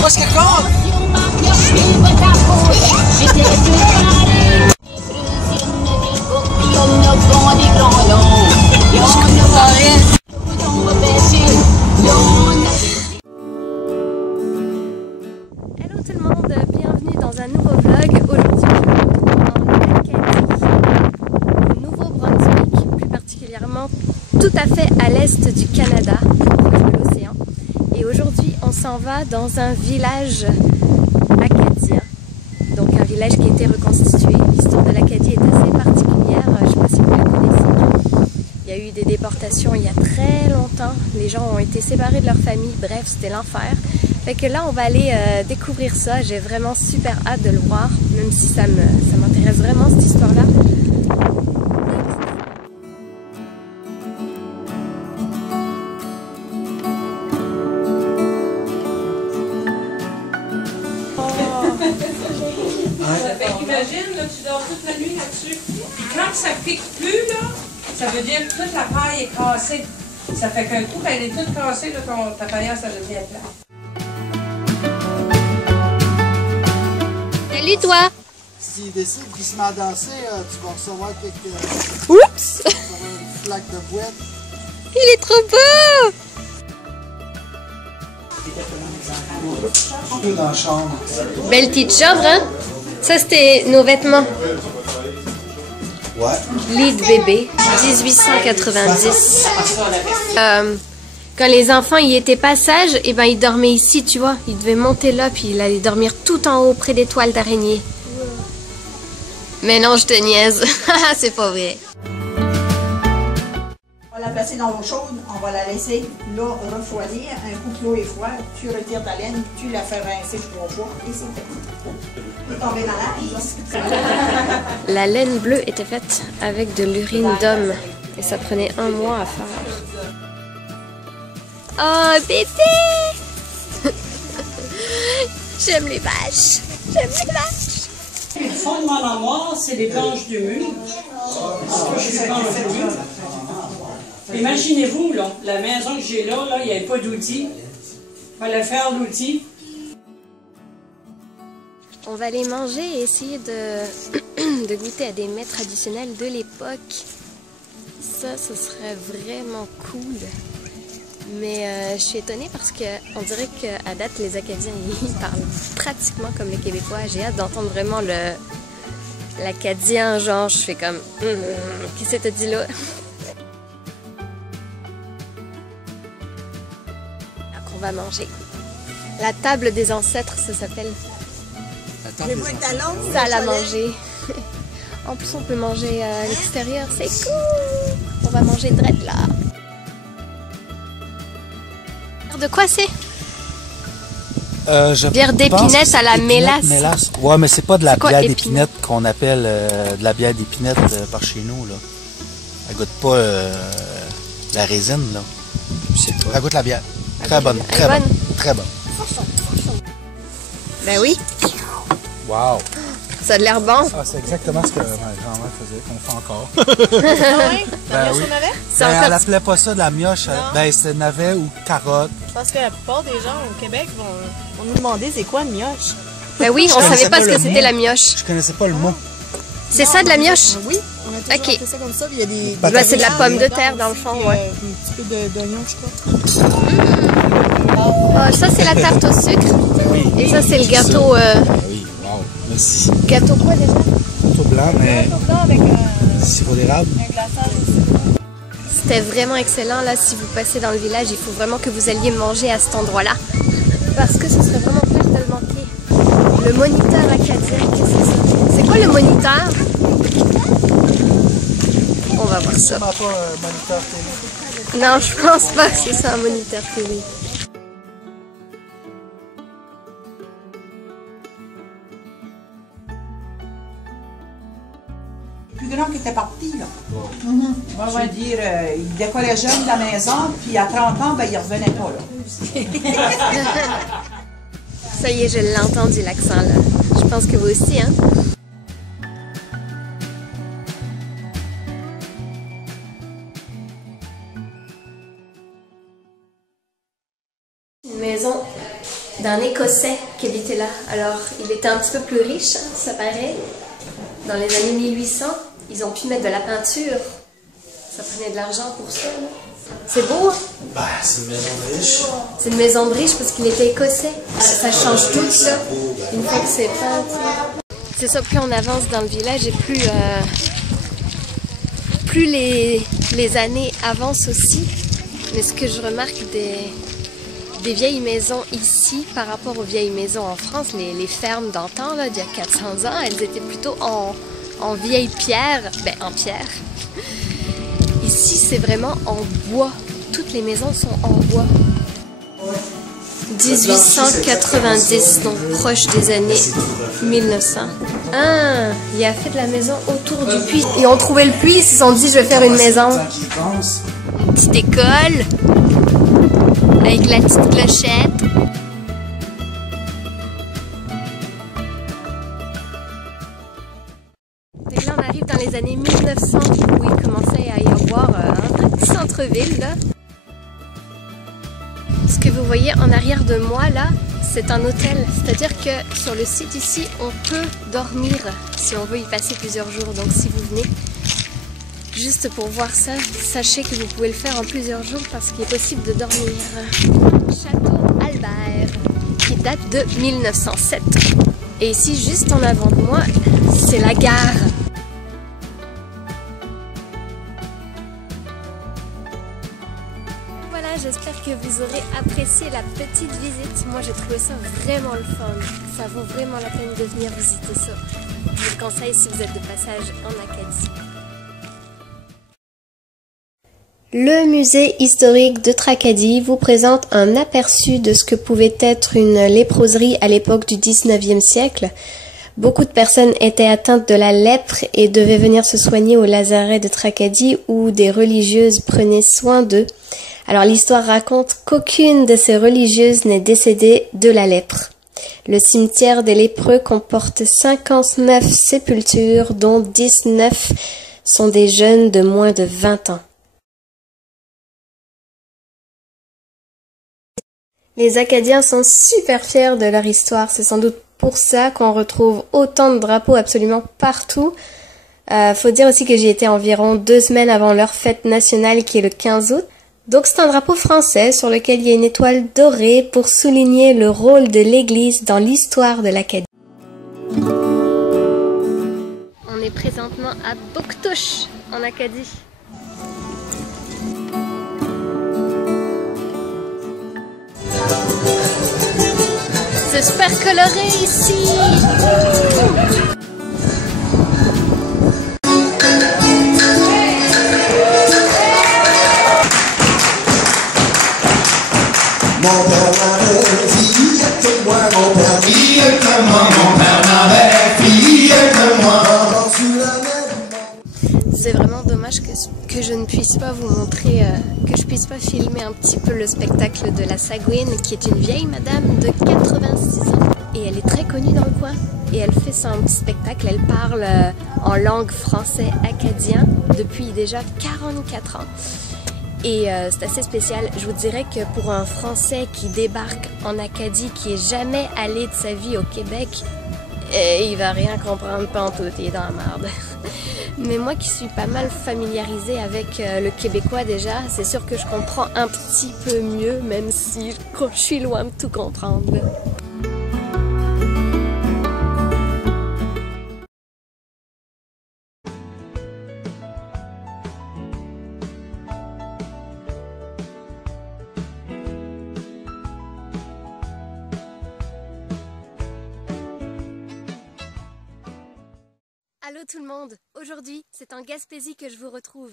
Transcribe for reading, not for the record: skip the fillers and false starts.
Qu'est-ce qu'elle compte? Hello tout le monde, bienvenue dans un nouveau vlog. Aujourd'hui, en Acadie, au Nouveau-Brunswick, plus particulièrement tout à fait à l'est du Canada, proche de l'océan. Et aujourd'hui, on s'en va dans un village acadien, donc un village qui a été reconstitué. L'histoire de l'Acadie est assez particulière, je ne sais pas si vous la connaissez. Il y a eu des déportations il y a très longtemps, les gens ont été séparés de leur famille, bref, c'était l'enfer. Fait que là, on va aller découvrir ça. J'ai vraiment super hâte de le voir, même si ça m'intéresse vraiment cette histoire-là. Fait qu'imagine, là, tu dors toute la nuit là-dessus. Puis quand ça pique plus, là, ça veut dire que toute la paille est cassée. Ça fait qu'un coup, quand elle est toute cassée, là, ta paillage, ça devient plat. Salut toi! S'il décide qu'il se met à danser, tu vas recevoir quelques... Oups! une flaque de boîte. Il est trop beau! Un peu dans la chambre. Belle petite chambre, hein? Ça, c'était nos vêtements. Ouais. Lit de bébé, 1890. Quand les enfants y étaient pas sages, et ben ils dormaient ici, tu vois. Ils devaient monter là, puis ils allaient dormir tout en haut près des toiles d'araignée. Mais non, je te niaise. C'est pas vrai. On va la placer dans l'eau chaude, on va la laisser là refroidir. Un coup que l'eau est froide, tu retires ta laine, tu la fais rincer 3 fois et c'est fait. Tu es tombé malade. La laine bleue était faite avec de l'urine d'homme. Et ça prenait 1 mois à faire. Oh, bébé! J'aime les vaches. J'aime les vaches. Le fond de mon armoire, c'est des planches de mur. Je planches de mur. Imaginez-vous, là, la maison que j'ai là, il n'y avait pas d'outils. Il fallait faire l'outil. On va aller manger et essayer de goûter à des mets traditionnels de l'époque. Ça, ce serait vraiment cool. Mais je suis étonnée parce qu'on dirait qu'à date, les Acadiens, ils parlent pratiquement comme les Québécois. J'ai hâte d'entendre vraiment l'Acadien, genre, je fais comme... Qu'est-ce que t'as dit là? Alors qu'on va manger. La table des ancêtres, ça s'appelle. Les bruits de talons, Salle à manger. En plus, on peut manger à l'extérieur, c'est cool! On va manger drette là. De quoi c'est? Bière d'épinette à la mélasse. Ouais, mais c'est pas de la C'est quoi, bière épinette? d'épinette qu'on appelle de la bière d'épinette par chez nous, là. Elle goûte pas la résine, là. Elle goûte la bière. Très bonne, Elle est bonne? très bonne. Ben oui, Wow! ça a l'air bon. Ah, c'est exactement ce que ma grand-mère faisait, qu'on fait encore. Ah ouais? Ben oui. C'est Ben, elle encore... appelait pas ça de la mioche, ben c'était navet ou carotte. Je pense que la plupart des gens au Québec vont nous demander c'est quoi une mioche? Ben oui, on Je savait connaissais pas pas ce le que c'était mot. la mioche. Je connaissais pas le mot. C'est ça de la mioche? Oui, on a toujours Ok. appelé ça comme ça. Puis il y a des Ben, c'est de la pomme de dedans terre dans le aussi, fond, puis, ouais. un petit peu d'oignon, je crois. Ah, ça, c'est la tarte au sucre. Oui. Et ça, c'est le gâteau... Oui, wow. Merci. Gâteau quoi déjà? Tout blanc, mais Là, avec sirop d'érable. un glaçage aussi. C'était vraiment excellent. Là, si vous passez dans le village, il faut vraiment que vous alliez manger à cet endroit-là. Parce que ce serait vraiment plate de le manquer. Le moniteur acadien, qu'est-ce que c'est ça? C'est quoi le moniteur? On va voir ça. Pas moniteur télé. Non, je pense pas que c'est ça un moniteur télé. Plus grand qui était parti, là. On va dire, il décollait jeune de la maison, puis à 30 ans, ben, il revenait pas, là. Ça y est, je l'ai entendu l'accent là. Je pense que vous aussi, hein? Une maison d'un Écossais qui habitait là. Alors, il était un petit peu plus riche, hein, ça paraît. Dans les années 1800, ils ont pu mettre de la peinture. Ça prenait de l'argent pour ça. Là. C'est beau, hein? Ben, c'est une maison de riche. C'est une maison de riche parce qu'il était écossais. Ça change tout, ça. Une fois que c'est peint, c'est ça, plus on avance dans le village et plus les années avancent aussi. Mais ce que je remarque des vieilles maisons ici par rapport aux vieilles maisons en France, les fermes d'antan, d'il y a 400 ans, elles étaient plutôt en vieille pierre, ben en pierre. Ici, c'est vraiment en bois. Toutes les maisons sont en bois. 1890, donc proche des années 1900. Ah, il a fait de la maison autour du puits. Ils ont trouvé le puits, ils se sont dit, je vais faire une maison. Une petite école, avec la petite clochette. Donc là, on arrive dans les années 1900, où il commençait à y avoir un petit centre-ville, là. Ce que vous voyez en arrière de moi, là, c'est un hôtel. C'est-à-dire que sur le site ici, on peut dormir si on veut y passer plusieurs jours. Donc si vous venez juste pour voir ça, sachez que vous pouvez le faire en plusieurs jours parce qu'il est possible de dormir. Château Albert, qui date de 1907. Et ici, juste en avant de moi, c'est la gare. Voilà, j'espère que vous aurez apprécié la petite visite. Moi, j'ai trouvé ça vraiment le fun. Ça vaut vraiment la peine de venir visiter ça. Je vous le conseille si vous êtes de passage en Acadie. Le musée historique de Tracadie vous présente un aperçu de ce que pouvait être une léproserie à l'époque du 19e siècle. Beaucoup de personnes étaient atteintes de la lèpre et devaient venir se soigner au lazaret de Tracadie où des religieuses prenaient soin d'eux. Alors l'histoire raconte qu'aucune de ces religieuses n'est décédée de la lèpre. Le cimetière des lépreux comporte 59 sépultures dont 19 sont des jeunes de moins de 20 ans. Les Acadiens sont super fiers de leur histoire, c'est sans doute pour ça qu'on retrouve autant de drapeaux absolument partout. Faut dire aussi que j'y étais environ 2 semaines avant leur fête nationale qui est le 15 août. Donc c'est un drapeau français sur lequel il y a une étoile dorée pour souligner le rôle de l'Église dans l'histoire de l'Acadie. On est présentement à Bouctouche, en Acadie. C'est super coloré ici. Mon père m'avait dit que moi, mon père dit que moi, mon père m'avait dit que moi. C'est vraiment dommage que je ne puisse pas vous montrer, que je puisse pas filmer un petit peu le spectacle de la Sagouine, qui est une vieille madame de 86 ans. Et elle est très connue dans le coin. Et elle fait son petit spectacle, elle parle en langue français acadien depuis déjà 44 ans. Et c'est assez spécial. Je vous dirais que pour un Français qui débarque en Acadie, qui est jamais allé de sa vie au Québec, il va rien comprendre pantoute, il est dans la merde. Mais moi qui suis pas mal familiarisée avec le québécois déjà, c'est sûr que je comprends un petit peu mieux, même si je suis loin de tout comprendre. Allô tout le monde, aujourd'hui c'est en Gaspésie que je vous retrouve.